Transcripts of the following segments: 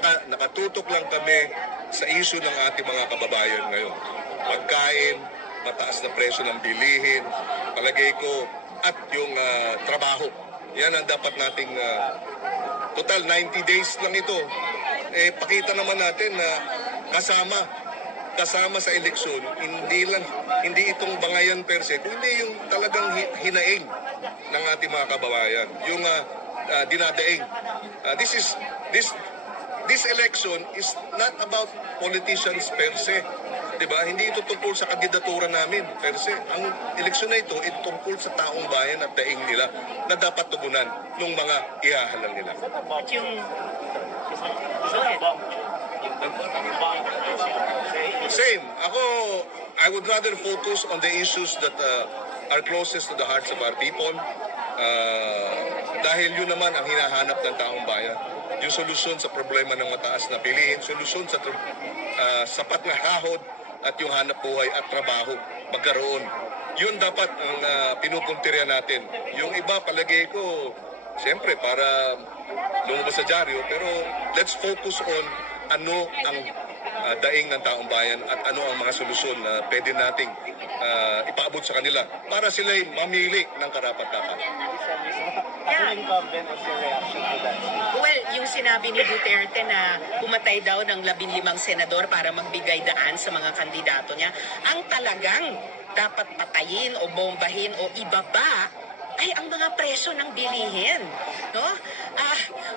Nakatutok lang kami sa issue ng ating mga kababayan ngayon. Pagkain, mataas na presyo ng bilihin, palagay ko, at yung trabaho. Yan ang dapat nating total 90 days lang ito. Pakita naman natin na kasama sa eleksyon, hindi itong bangayan per se, kundi yung talagang hinaing ng ating mga kababayan, yung dinadaing. This election is not about politicians per se. Diba? Hindi ito tungkol sa kandidatura namin per se. Ang eleksyon na ito ay tungkol sa taong bayan at daing nila na dapat tugunan ng mga ihahalal nila. Same. I would rather focus on the issues that are closest to the hearts of our people. Dahil yun naman ang hinahanap ng taong bayan. Yung solusyon sa problema ng mataas na bilihin, solusyon sa sapat na hahod at yung hanap buhay at trabaho magkaroon. Yun dapat ang pinupuntirya natin. Yung iba palagay ko, siyempre para lumabas sa dyaryo, pero let's focus on ano ang daing ng taong bayan at ano ang mga solusyon na pwede nating ipaabot sa kanila para sila'y mamili ng karapat-dapat. Well, yung sinabi ni Duterte na pumatay daw ng 15 senador para magbigay daan sa mga kandidato niya, ang talagang dapat patayin o bombahin o ibaba ay ang mga presyo ng bilihin, no?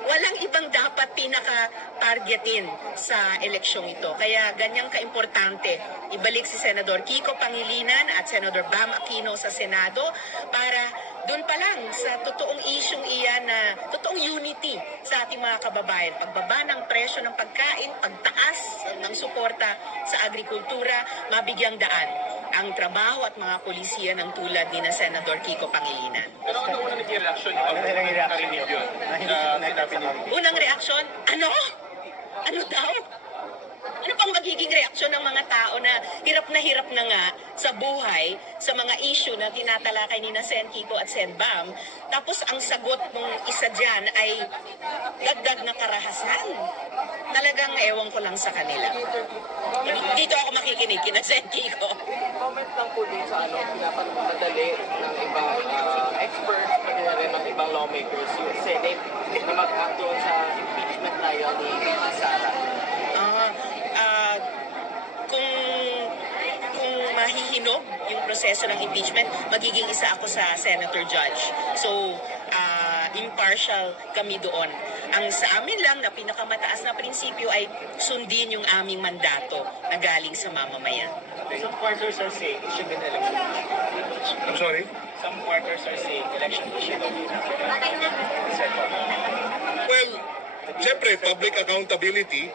Walang ibang dapat pinaka-targetin sa eleksyong ito. Kaya ganyang kaimportante ibalik si Senador Kiko Pangilinan at Senador Bam Aquino sa Senado para doon pa lang sa totoong isyong iyan na totoong unity sa ating mga kababayan. Pagbaba ng presyo ng pagkain, pagtaas ng suporta sa agrikultura, mabigyang daan ang trabaho at mga polisiya ng tulad ni na Senador Kiko Pangilinan. Pero ano unang naging reaksyon niyo? Narinig yun? Unang reaksyon, ano? Ano daw? Ano pang magiging reaksyon ng mga tao na hirap na nga sa buhay, sa mga issue na tinatalakay ni na Sen Kiko at Sen Bam, tapos ang sagot ng isa dyan ay dagdag na karahasan. Talagang ewan ko lang sa kanila. Dito ako makikinig kina Sen Kiko. Comment lang po din sa pinapamadali ng ibang experts, pati na rin ng ibang lawmakers, yung Senate na mag-act doon sa impeachment trial ni Sara. Kung mahihinog yung proseso ng impeachment, magiging isa ako sa senator judge. So, impartial kami doon. Ang sa amin lang na pinakamataas na prinsipyo ay sundin yung aming mandato na galing sa mamamayan. Some quarters are saying it should be an election. I'm sorry? Some quarters are saying election should be Well, siyempre, public accountability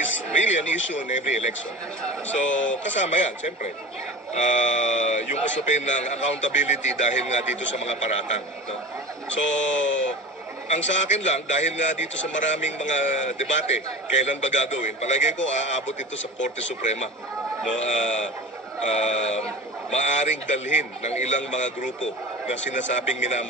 is really an issue in every election. So, kasama yan, siyempre. Yung usapin ng accountability dahil nga dito sa mga paratang. No? So, ang sa akin lang, dahil nga dito sa maraming mga debate, kailan ba gagawin, palagay ko aabot ito sa Korte Suprema. No? Maaring dalhin ng ilang mga grupo na sinasabing